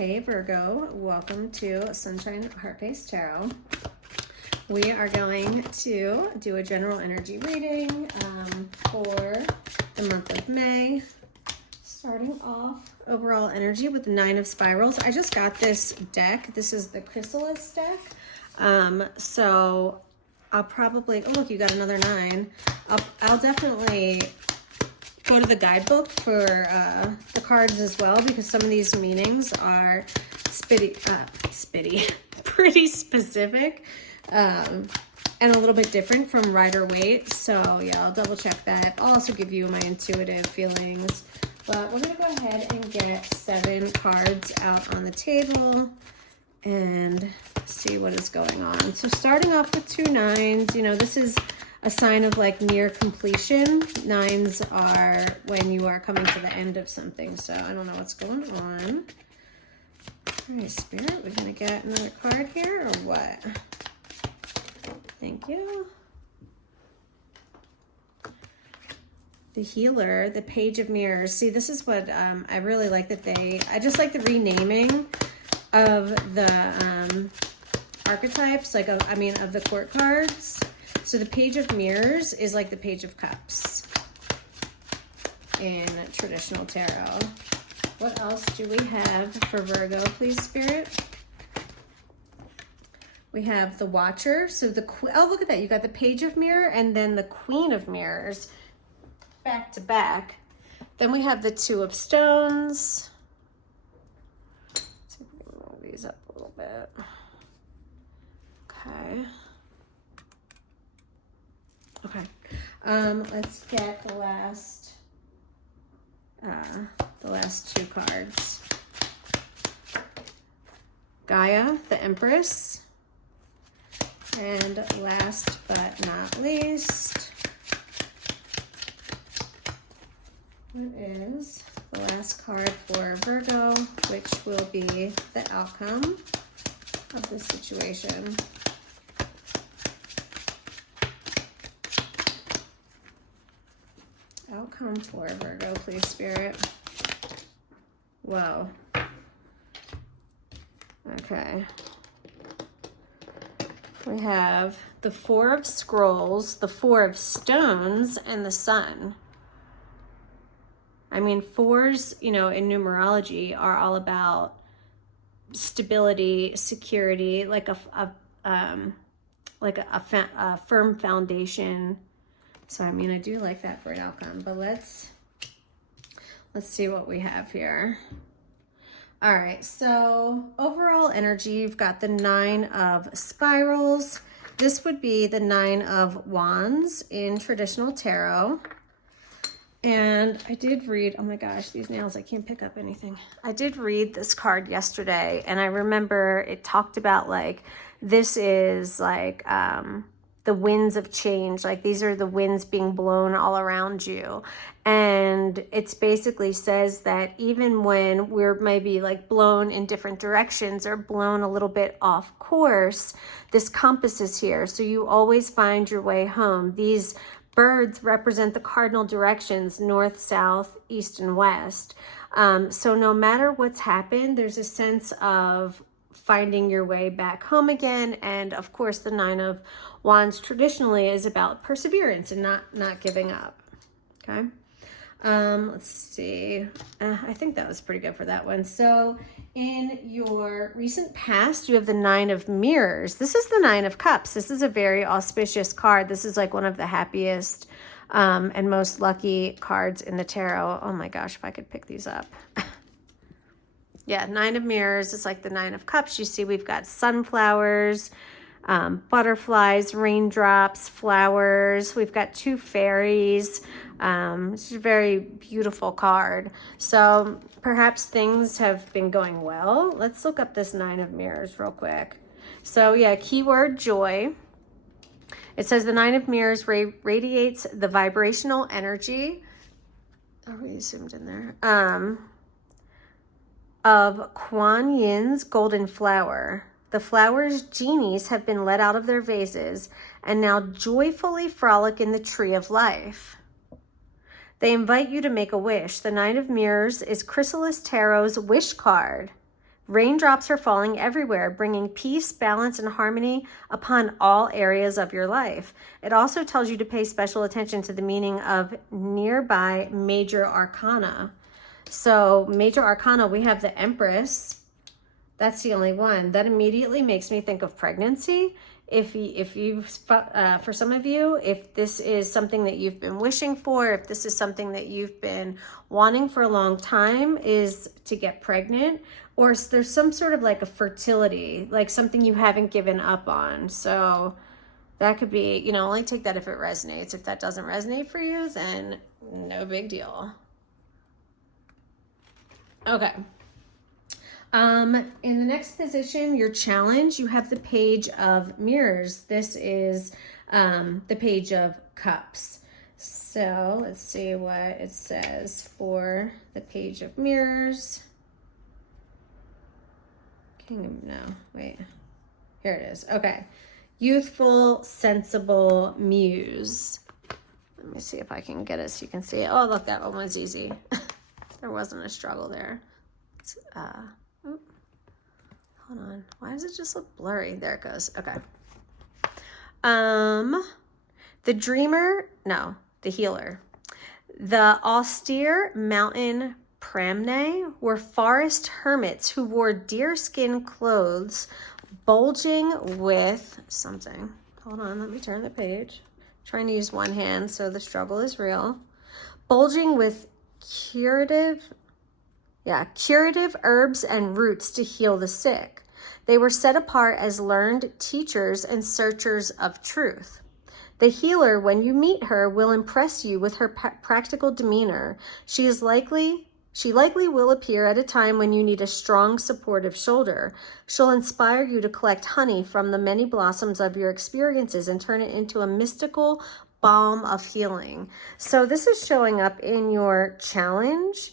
Hey Virgo, welcome to Sunshine Heart-Based Tarot. We are going to do a general energy reading for the month of May. Starting off, overall energy with the 9 of Spirals. I just got this deck. This is the Chrysalis deck. So I'll probably, oh look, you got another 9. I'll definitely go to the guidebook for the cards as well, because some of these meanings are pretty specific and a little bit different from Rider-Waite. So yeah, I'll double check that. I'll also give you my intuitive feelings. But we're going to go ahead and get 7 cards out on the table and see what is going on. So starting off with 2 9s, you know, this is a sign of like near completion. 9s are when you are coming to the end of something. So I don't know what's going on. All right, Spirit, we're going to get another card here or what? Thank you. The Healer, the Page of Mirrors. See, this is what I really like that I just like the renaming of the archetypes, like, of the court cards. So the Page of Mirrors is like the Page of Cups in traditional tarot. What else do we have for Virgo, please, Spirit? We have the Watcher. So oh, look at that. You got the Page of Mirror and then the Queen of Mirrors back to back. Then we have the 2 of Stones. Let's see if we can move these up a little bit. Okay. Okay, let's get the last 2 cards. Gaia, the Empress, and last but not least, what is the last card for Virgo, which will be the outcome of the situation. Outcome for Virgo, please, Spirit. Whoa. Okay. We have the 4 of Scrolls, the 4 of Stones, and the Sun. I mean, 4s, you know, in numerology are all about stability, security, like a firm foundation. So, I mean, I do like that for an outcome, but let's see what we have here. All right, so overall energy, you've got the 9 of Spirals. This would be the 9 of Wands in traditional tarot. And I did read, oh my gosh, these nails, I can't pick up anything. I did read this card yesterday, and I remember it talked about like, this is like, the winds of change, like these are the winds being blown all around you. And it's basically says that even when we're maybe like blown in different directions or blown a little bit off course, this compass is here. So you always find your way home. These birds represent the cardinal directions, north, south, east, and west. So no matter what's happened, there's a sense of finding your way back home again. And of course, the 9 of Wands traditionally is about perseverance and not giving up. Okay. Let's see. I think that was pretty good for that one. So in your recent past, you have the 9 of Mirrors. This is the 9 of Cups. This is a very auspicious card. This is like one of the happiest and most lucky cards in the tarot. Oh my gosh, if I could pick these up. Yeah, 9 of Mirrors is like the 9 of Cups. You see we've got sunflowers, butterflies, raindrops, flowers. We've got 2 fairies. It's a very beautiful card. So perhaps things have been going well. Let's look up this 9 of Mirrors real quick. So yeah, keyword joy. It says the 9 of Mirrors radiates the vibrational energy. Oh, we zoomed in there. Of Kuan Yin's golden flower. The flower's genies have been let out of their vases and now joyfully frolic in the tree of life. They invite you to make a wish. The 9 of Mirrors is Chrysalis Tarot's wish card. Raindrops are falling everywhere, bringing peace, balance, and harmony upon all areas of your life. It also tells you to pay special attention to the meaning of nearby major arcana. So major arcana, we have the Empress. That's the only one. That immediately makes me think of pregnancy. If you, for some of you, if this is something that you've been wishing for, if this is something that you've been wanting for a long time, is to get pregnant, or there's some sort of like a fertility, like something you haven't given up on. So that could be, you know, only take that if it resonates. If that doesn't resonate for you, then no big deal. Okay. In the next position, your challenge, you have the Page of Mirrors. This is the Page of Cups. So let's see what it says for the Page of Mirrors. Here it is. Okay. Youthful, sensible muse. Let me see if I can get it so you can see it. Oh, look, that one was easy. There wasn't a struggle there. Hold on. Why does it just look blurry? There it goes. Okay. The dreamer, no, the healer. The austere mountain Pramne were forest hermits who wore deerskin clothes bulging with something. Hold on, let me turn the page. I'm trying to use one hand, so the struggle is real. Bulging with curative herbs and roots to heal the sick. They were set apart as learned teachers and searchers of truth. The healer, when you meet her, will impress you with her practical demeanor. She likely will appear at a time when you need a strong, supportive shoulder. She'll inspire you to collect honey from the many blossoms of your experiences and turn it into a mystical balm of healing. So this is showing up in your challenge.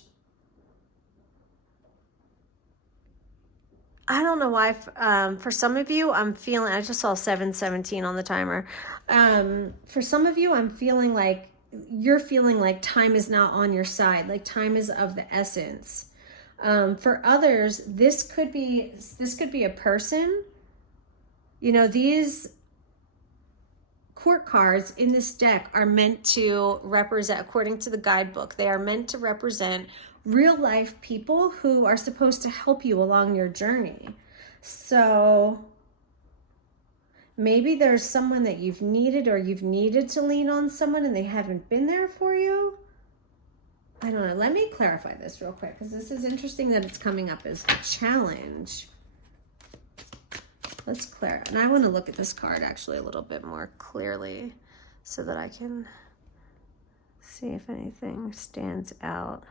I don't know why, for some of you, I'm feeling, I just saw 7:17 on the timer. For some of you, I'm feeling like, you're feeling like time is not on your side, like time is of the essence. For others, this could be a person. You know, these court cards in this deck are meant to represent, according to the guidebook, they are meant to represent real life people who are supposed to help you along your journey. So maybe there's someone that you've needed, or you've needed to lean on someone and they haven't been there for you. I don't know. Let me clarify this real quick, because this is interesting that it's coming up as the challenge. Let's clarify. And I want to look at this card actually a little bit more clearly so that I can see if anything stands out.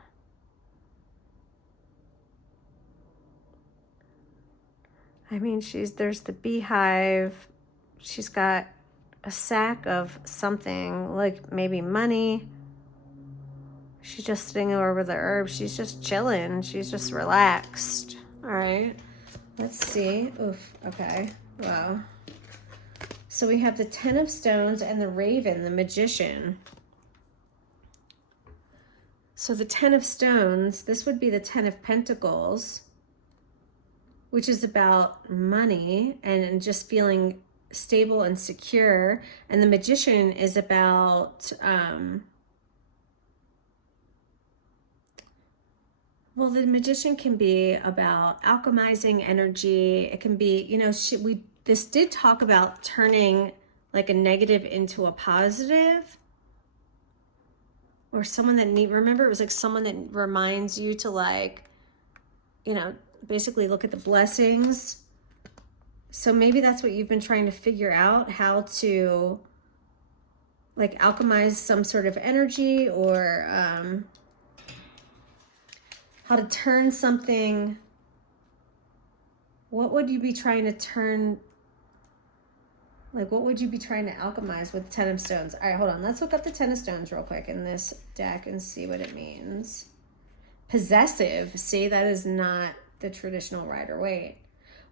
I mean, there's the beehive. She's got a sack of something, like maybe money. She's just sitting over the herbs. She's just chilling. She's just relaxed. All right. Let's see. Oof. Okay. Wow. So we have the 10 of Stones and the Raven, the Magician. So the 10 of Stones, this would be the 10 of Pentacles, which is about money and just feeling stable and secure. And the Magician is about, well, the Magician can be about alchemizing energy. It can be, you know, this did talk about turning like a negative into a positive. Or someone that remember, it was like someone that reminds you to, like, you know, basically look at the blessings. So maybe that's what you've been trying to figure out, how to like alchemize some sort of energy, or how to turn something. What would you be trying to turn? Like, what would you be trying to alchemize with 10 of Stones? All right, hold on. Let's look up the 10 of Stones real quick in this deck and see what it means. Possessive. See, that is not the traditional Rider-Waite.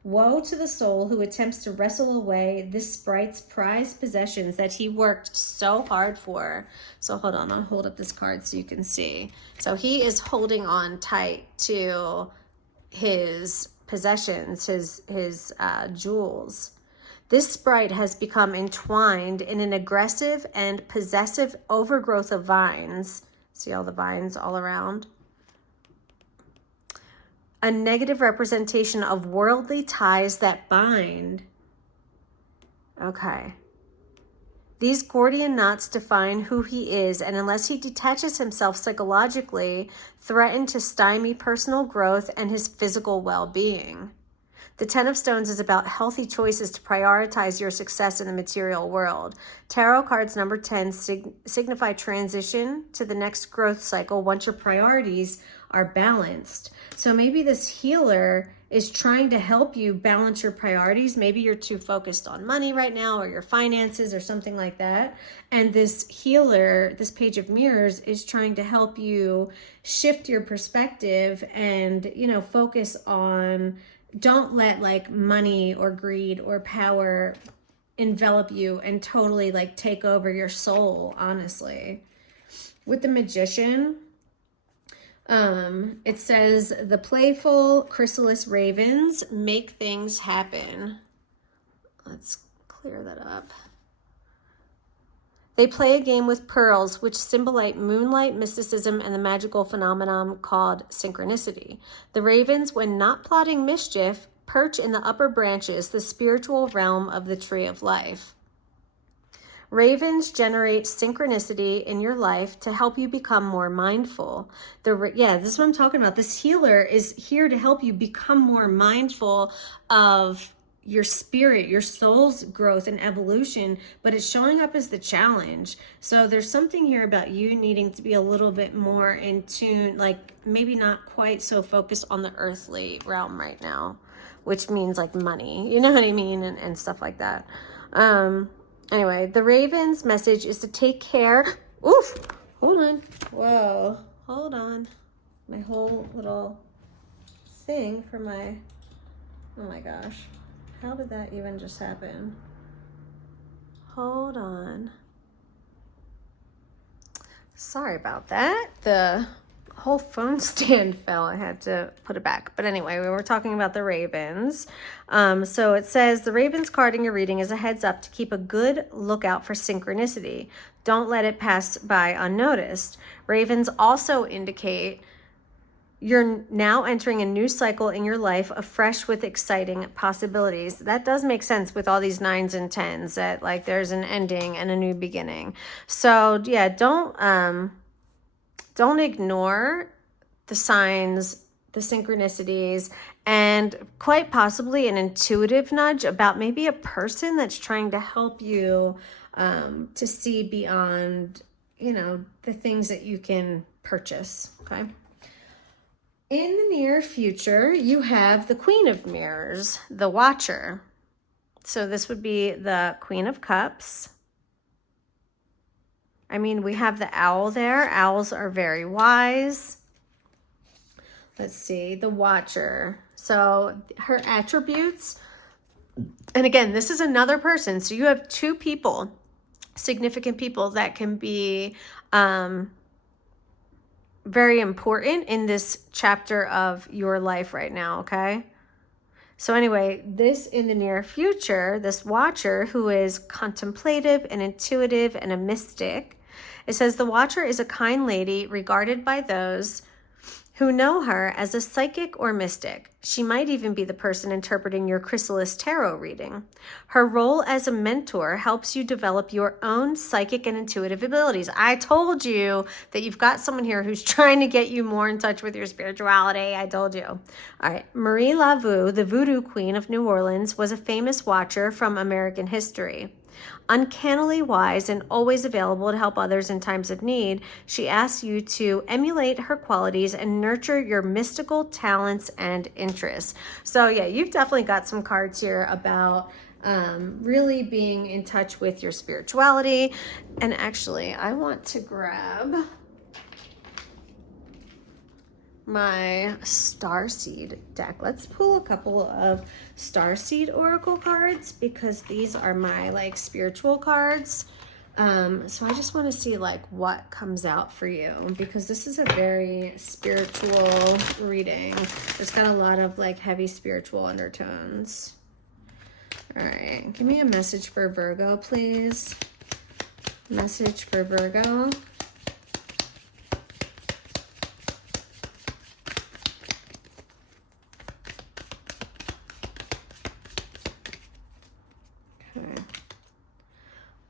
Woe to the soul who attempts to wrestle away this sprite's prized possessions that he worked so hard for. So hold on, I'll hold up this card so you can see. So he is holding on tight to his possessions, his jewels. This sprite has become entwined in an aggressive and possessive overgrowth of vines. See all the vines all around? A negative representation of worldly ties that bind. Okay. These Gordian knots define who he is, and unless he detaches himself psychologically, threaten to stymie personal growth and his physical well-being. The Ten of Stones is about healthy choices to prioritize your success in the material world. Tarot cards number 10 signify transition to the next growth cycle once your priorities are balanced. So maybe this healer is trying to help you balance your priorities. Maybe you're too focused on money right now, or your finances, or something like that. And this healer, this Page of Mirrors, is trying to help you shift your perspective and, you know, focus on, don't let like money or greed or power envelop you and totally like take over your soul, honestly. With the Magician, it says the playful chrysalis ravens make things happen. Let's clear that up. They play a game with pearls, which symbolize moonlight, mysticism, and the magical phenomenon called synchronicity. The ravens, when not plotting mischief, perch in the upper branches, the spiritual realm of the tree of life. Ravens generate synchronicity in your life to help you become more mindful. This is what I'm talking about. This healer is here to help you become more mindful of your spirit, your soul's growth and evolution, but it's showing up as the challenge. So there's something here about you needing to be a little bit more in tune, like maybe not quite so focused on the earthly realm right now, which means like money, you know what I mean, and stuff like that. Anyway, the Raven's message is to take care. Oof, hold on. Whoa, hold on. My whole little thing for my, oh my gosh. How did that even just happen? Hold on. Sorry about that. The whole phone stand fell. I had to put it back. But anyway, we were talking about the ravens. So it says the Ravens card in your reading is a heads up to keep a good lookout for synchronicity. Don't let it pass by unnoticed. Ravens also indicate you're now entering a new cycle in your life, afresh with exciting possibilities. That does make sense with all these 9s and 10s, that like there's an ending and a new beginning. So yeah, don't ignore the signs, the synchronicities, and quite possibly an intuitive nudge about maybe a person that's trying to help you to see beyond, you know, the things that you can purchase, okay? In the near future, you have the Queen of Mirrors, the Watcher. So this would be the Queen of Cups. I mean, we have the owl there. Owls are very wise. Let's see, the Watcher. So her attributes, and again, this is another person. So you have two people, significant people that can be very important in this chapter of your life right now, okay? So anyway, this in the near future, this Watcher who is contemplative and intuitive and a mystic, it says the Watcher is a kind lady regarded by those who know her as a psychic or mystic. She might even be the person interpreting your chrysalis tarot reading. Her role as a mentor helps you develop your own psychic and intuitive abilities. I told you that you've got someone here who's trying to get you more in touch with your spirituality. I told you. All right. Marie Laveau, the voodoo queen of New Orleans, was a famous watcher from American history. Uncannily wise and always available to help others in times of need, she asks you to emulate her qualities and nurture your mystical talents and interests. So yeah, you've definitely got some cards here about really being in touch with your spirituality. And actually, I want to grab my Starseed deck. Let's pull a couple of Starseed Oracle cards because these are my like spiritual cards. So I just want to see like what comes out for you, because this is a very spiritual reading. It's got a lot of like heavy spiritual undertones. All right, give me a message for Virgo, please. Message for Virgo.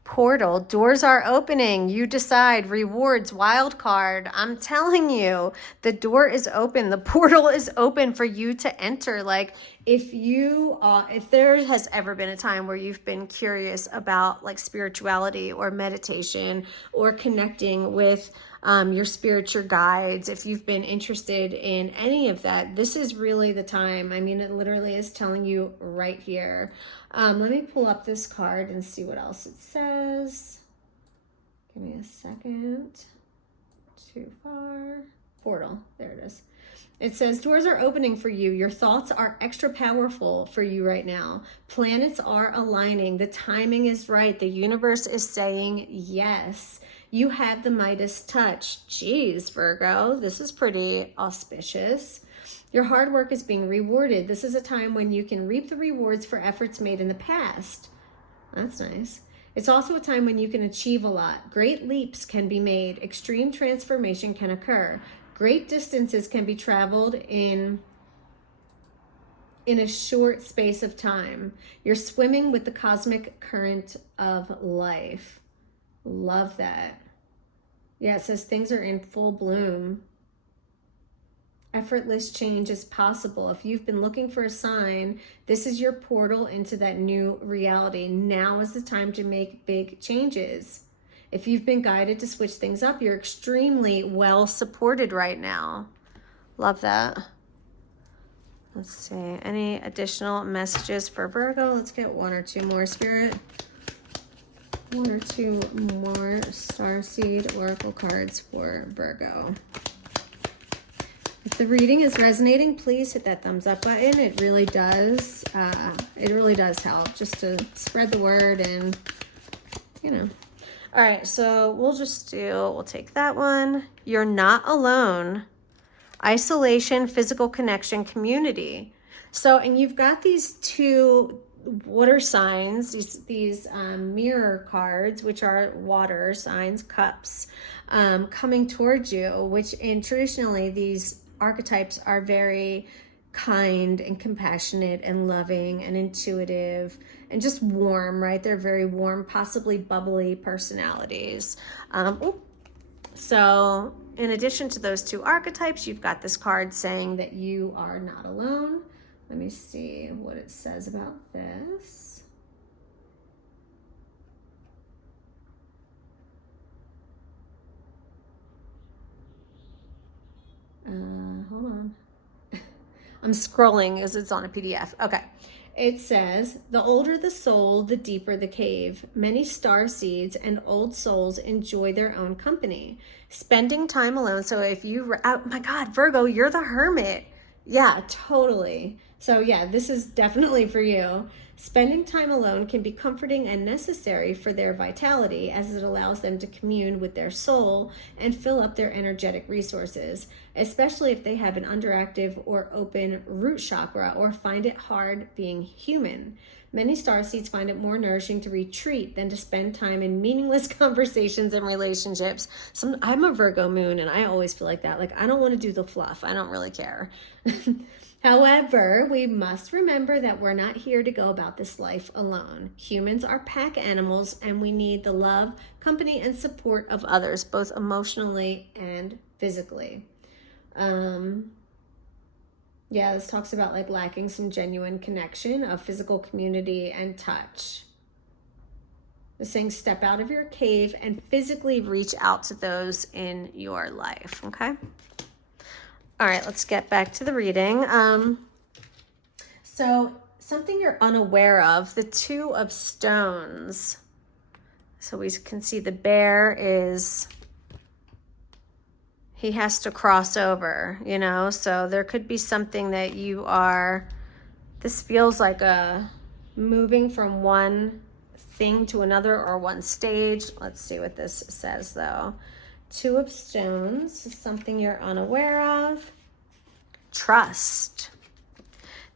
Portal, doors are opening. You decide. Rewards, wild card. I'm telling you, the door is open. The portal is open for you to enter. Like if there has ever been a time where you've been curious about like spirituality or meditation or connecting with your spiritual guides, if you've been interested in any of that, this is really the time. I mean, it literally is telling you right here. Let me pull up this card and see what else it says. Give me a second. Too far. Portal. There it is. It says, doors are opening for you. Your thoughts are extra powerful for you right now. Planets are aligning. The timing is right. The universe is saying yes. You have the Midas touch. Jeez, Virgo, this is pretty auspicious. Your hard work is being rewarded. This is a time when you can reap the rewards for efforts made in the past. That's nice. It's also a time when you can achieve a lot. Great leaps can be made. Extreme transformation can occur. Great distances can be traveled in a short space of time. You're swimming with the cosmic current of life. Love that. Yeah, it says things are in full bloom. Effortless change is possible. If you've been looking for a sign, this is your portal into that new reality. Now is the time to make big changes. If you've been guided to switch things up, you're extremely well supported right now. Love that. Let's see. Any additional messages for Virgo? Let's get one or two more, Spirit. One or two more Starseed Oracle cards for Virgo. If the reading is resonating, please hit that thumbs up button. It really does. It really does help just to spread the word and, you know. All right, so we'll take that one. You're not alone. Isolation, physical connection, community. So, and you've got these two water signs, these mirror cards, which are water signs, cups, coming towards you, which traditionally these archetypes are very kind and compassionate and loving and intuitive and just warm, right? They're very warm, possibly bubbly personalities. So in addition to those two archetypes, you've got this card saying that you are not alone. Let me see what it says about this. Hold on. I'm scrolling as it's on a PDF. Okay. It says, the older the soul, the deeper the cave. Many star seeds and old souls enjoy their own company. Spending time alone. So if you, oh my God, Virgo, you're the hermit. Yeah, totally. So yeah, this is definitely for you. Spending time alone can be comforting and necessary for their vitality, as it allows them to commune with their soul and fill up their energetic resources, especially if they have an underactive or open root chakra or find it hard being human. Many starseeds find it more nourishing to retreat than to spend time in meaningless conversations and relationships. I'm a Virgo moon, and I always feel like that. Like, I don't want to do the fluff. I don't really care. However, we must remember that we're not here to go about this life alone. Humans are pack animals, and we need the love, company, and support of others, both emotionally and physically. Yeah, this talks about like lacking some genuine connection of physical community and touch. It's saying step out of your cave and physically reach out to those in your life, okay? All right, let's get back to the reading. So something you're unaware of, the Two of Stones. So we can see the bear is, he has to cross over, you know? So there could be something that you are, this feels like a moving from one thing to another or one stage. Let's see what this says though. Two of Stones, something you're unaware of. Trust.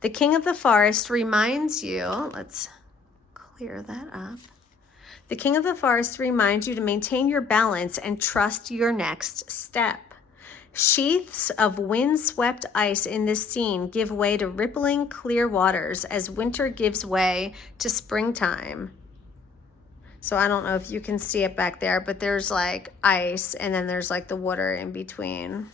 The King of the Forest reminds you, let's clear that up. The King of the Forest reminds you to maintain your balance and trust your next step. Sheaths of wind-swept ice in this scene give way to rippling clear waters as winter gives way to springtime. So I don't know if you can see it back there, but there's like ice and then there's like the water in between.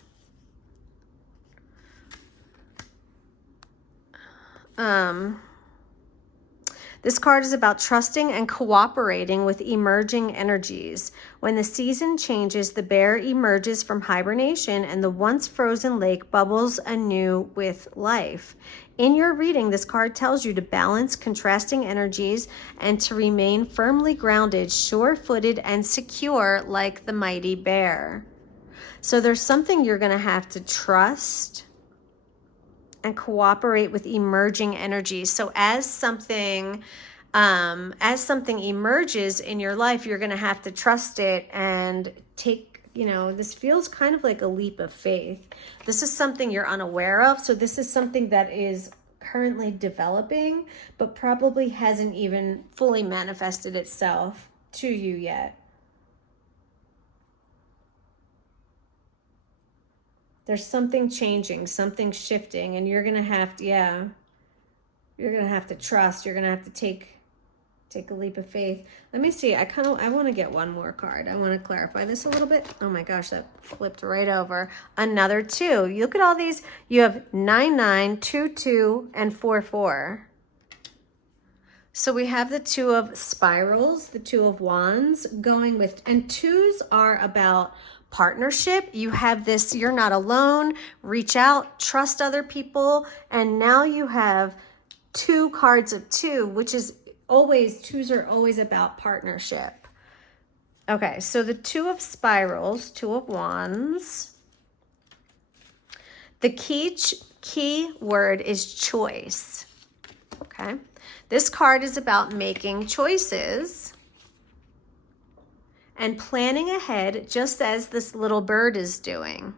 This card is about trusting and cooperating with emerging energies. When the season changes, the bear emerges from hibernation and the once frozen lake bubbles anew with life. In your reading, this card tells you to balance contrasting energies and to remain firmly grounded, sure-footed, and secure like the mighty bear. So there's something you're going to have to trust and cooperate with emerging energies. So as something emerges in your life, you're going to have to trust it and take, this feels kind of like a leap of faith. This is something you're unaware of. So this is something that is currently developing, but probably hasn't even fully manifested itself to you yet. There's something changing, something shifting, and you're going to have to, you're going to have to trust. You're going to have to take a leap of faith. Let me see. I want to get one more card. I want to clarify this a little bit. Oh my gosh, that flipped right over. Another 2. You look at all these. You have 9, 9, 2, 2, and 4, 4. So we have the 2 of spirals, the 2 of wands going with, and 2s are about partnership. You have this, you're not alone, reach out, trust other people. And now you have 2 cards of 2, which is always, 2s are always about partnership. Okay, so the 2 of spirals, 2 of wands. The key word is choice. Okay, this card is about making choices and planning ahead, just as this little bird is doing.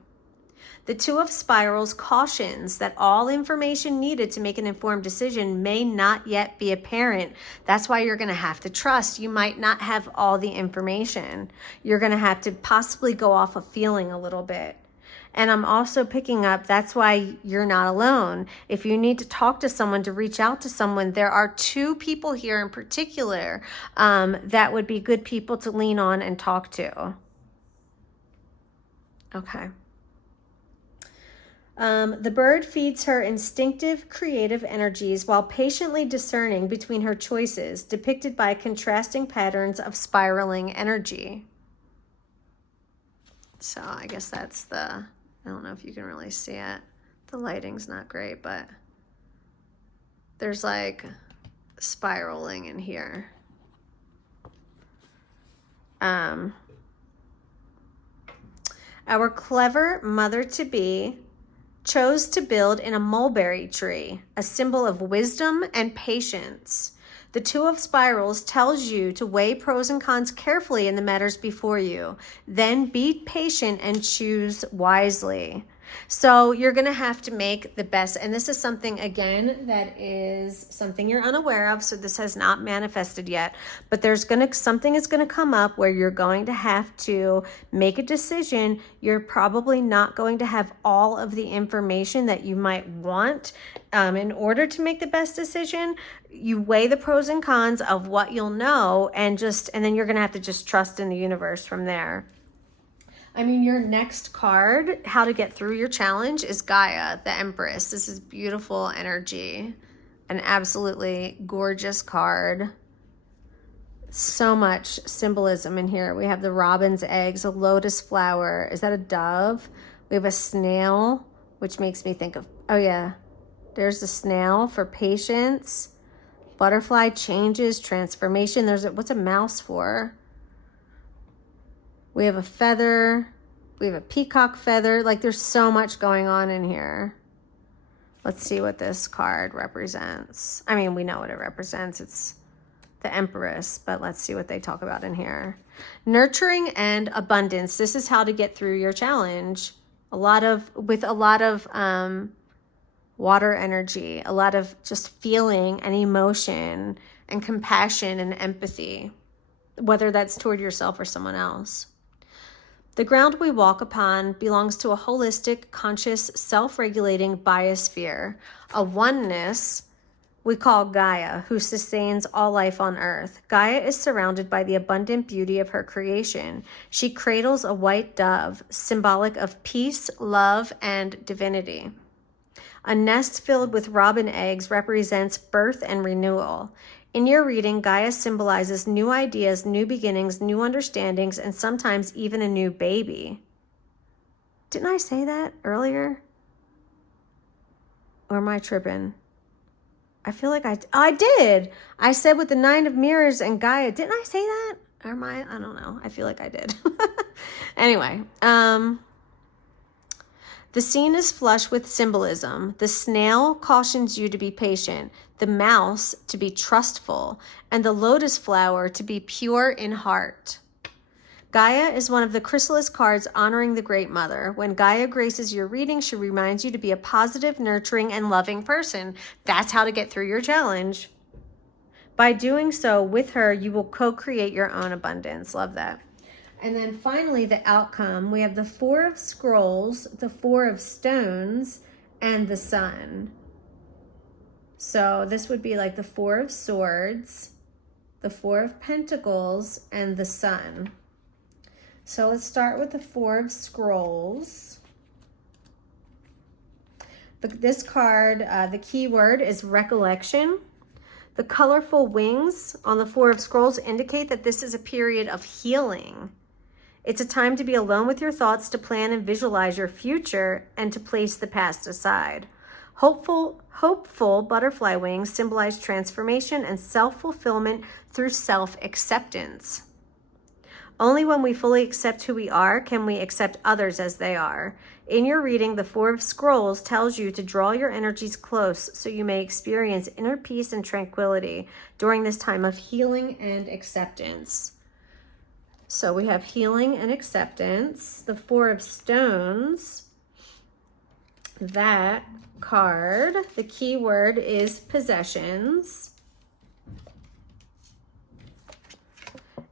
The 2 of spirals cautions that all information needed to make an informed decision may not yet be apparent. That's why you're going to have to trust. You might not have all the information. You're going to have to possibly go off of feeling a little bit. And I'm also picking up, that's why you're not alone. If you need to talk to someone, to reach out to someone, there are 2 people here in particular that would be good people to lean on and talk to. Okay. The bird feeds her instinctive, creative energies while patiently discerning between her choices, depicted by contrasting patterns of spiraling energy. So I guess that's the... I don't know if you can really see it. The lighting's not great, but there's like spiraling in here. Our clever mother-to-be chose to build in a mulberry tree, a symbol of wisdom and patience. The 2 of spirals tells you to weigh pros and cons carefully in the matters before you. Then be patient and choose wisely. So you're going to have to make the best. And this is something, again, that is something you're unaware of. So this has not manifested yet. But something is going to come up where you're going to have to make a decision. You're probably not going to have all of the information that you might want in order to make the best decision. You weigh the pros and cons of what you'll know and then you're going to have to just trust in the universe from there. I mean, your next card, how to get through your challenge, is Gaia, the Empress. This is beautiful energy. An absolutely gorgeous card. So much symbolism in here. We have the robin's eggs, a lotus flower. Is that a dove? We have a snail, which makes me think of, oh yeah, there's the snail for patience. Butterfly changes, transformation. What's a mouse for? We have a feather. We have a peacock feather. Like, there's so much going on in here. Let's see what this card represents. I mean, we know what it represents. It's the Empress, but let's see what they talk about in here. Nurturing and abundance. This is how to get through your challenge. With a lot of water energy, a lot of just feeling and emotion and compassion and empathy, whether that's toward yourself or someone else. The ground we walk upon belongs to a holistic, conscious, self-regulating biosphere, a oneness we call Gaia, who sustains all life on Earth. Gaia is surrounded by the abundant beauty of her creation. She cradles a white dove, symbolic of peace, love, and divinity. A nest filled with robin eggs represents birth and renewal. In your reading, Gaia symbolizes new ideas, new beginnings, new understandings, and sometimes even a new baby. Didn't I say that earlier? Or am I tripping? I feel like I did. I said with the 9 of Mirrors and Gaia. Didn't I say that? Or am I don't know. I feel like I did. Anyway, the scene is flush with symbolism. The snail cautions you to be patient, the mouse to be trustful, and the lotus flower to be pure in heart. Gaia is one of the chrysalis cards honoring the Great Mother. When Gaia graces your reading, she reminds you to be a positive, nurturing, and loving person. That's how to get through your challenge. By doing so with her, you will co-create your own abundance. Love that. And then finally, the outcome. We have the 4 of Scrolls, the 4 of Stones, and the Sun. So this would be like the 4 of Swords, the 4 of Pentacles, and the Sun. So let's start with the 4 of Scrolls. This card, the key word is recollection. The colorful wings on the 4 of Scrolls indicate that this is a period of healing. It's a time to be alone with your thoughts, to plan and visualize your future, and to place the past aside. Hopeful butterfly wings symbolize transformation and self-fulfillment through self-acceptance. Only when we fully accept who we are can we accept others as they are. In your reading, the 4 of Scrolls tells you to draw your energies close so you may experience inner peace and tranquility during this time of healing and acceptance. So we have healing and acceptance. The 4 of Stones, that card, the key word is possessions.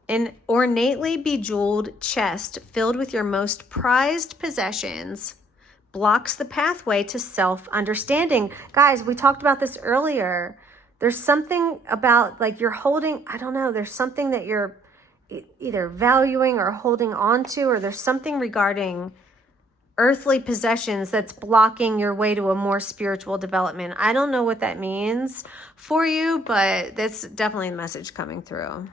An ornately bejeweled chest filled with your most prized possessions blocks the pathway to self-understanding. Guys, we talked about this earlier. There's something about like you're holding, I don't know, there's something that you're either valuing or holding on to, or there's something regarding earthly possessions that's blocking your way to a more spiritual development. I don't know what that means for you, but that's definitely the message coming through.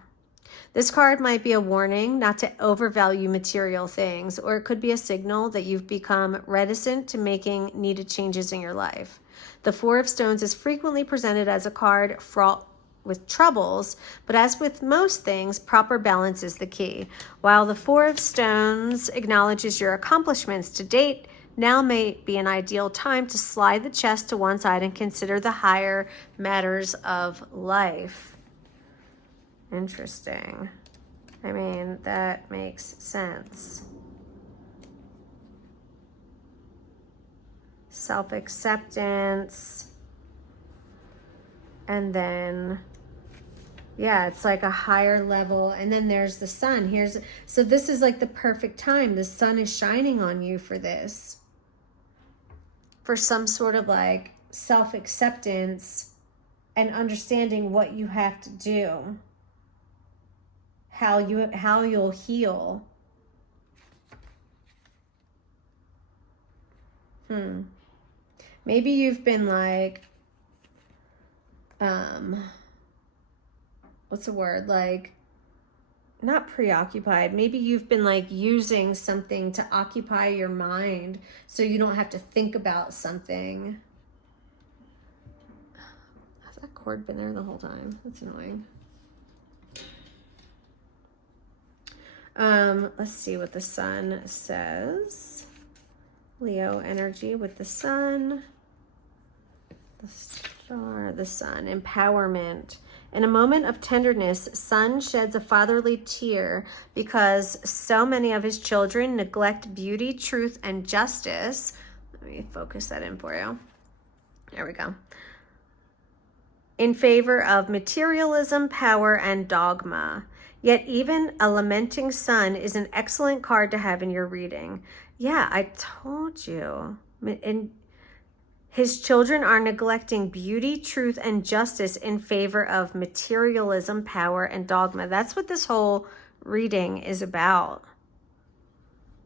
This card might be a warning not to overvalue material things, or it could be a signal that you've become reticent to making needed changes in your life. The 4 of Stones is frequently presented as a card fraught with troubles, but as with most things, proper balance is the key. While the 4 of Stones acknowledges your accomplishments to date, now may be an ideal time to slide the chest to one side and consider the higher matters of life. Interesting. I mean, that makes sense. Self-acceptance. And then, yeah, it's like a higher level. And then there's the sun. So this is like the perfect time. The sun is shining on you for this. For some sort of like self-acceptance and understanding what you have to do. How you'll heal. Maybe you've been like, what's the word? Like, not preoccupied. Maybe you've been like using something to occupy your mind so you don't have to think about something. Has that cord been there the whole time? That's annoying. Let's see what the sun says. Leo energy with the sun. The star, the sun. Empowerment. In a moment of tenderness, Sun sheds a fatherly tear because so many of his children neglect beauty, truth, and justice. Let me focus that in for you. There we go. In favor of materialism, power, and dogma. Yet even a lamenting sun is an excellent card to have in your reading. Yeah, I told you. And his children are neglecting beauty, truth, and justice in favor of materialism, power, and dogma. That's what this whole reading is about.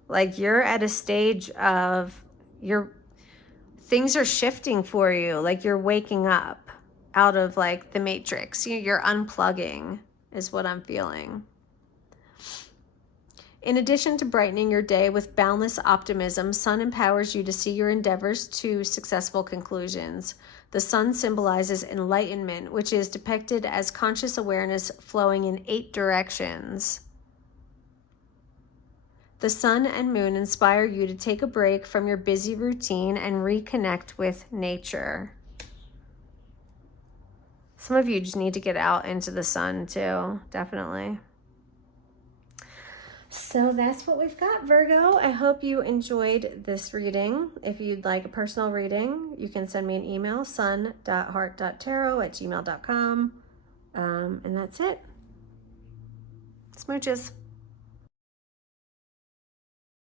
Like, you're at a stage of things are shifting for you. Like, you're waking up out of like the matrix. You're unplugging is what I'm feeling. In addition to brightening your day with boundless optimism, Sun empowers you to see your endeavors to successful conclusions. The sun symbolizes enlightenment, which is depicted as conscious awareness flowing in 8 directions. The sun and moon inspire you to take a break from your busy routine and reconnect with nature. Some of you just need to get out into the sun too, definitely. So that's what we've got, Virgo. I hope you enjoyed this reading. If you'd like a personal reading, you can send me an email, sun.heart.tarot@gmail.com. And that's it. Smooches.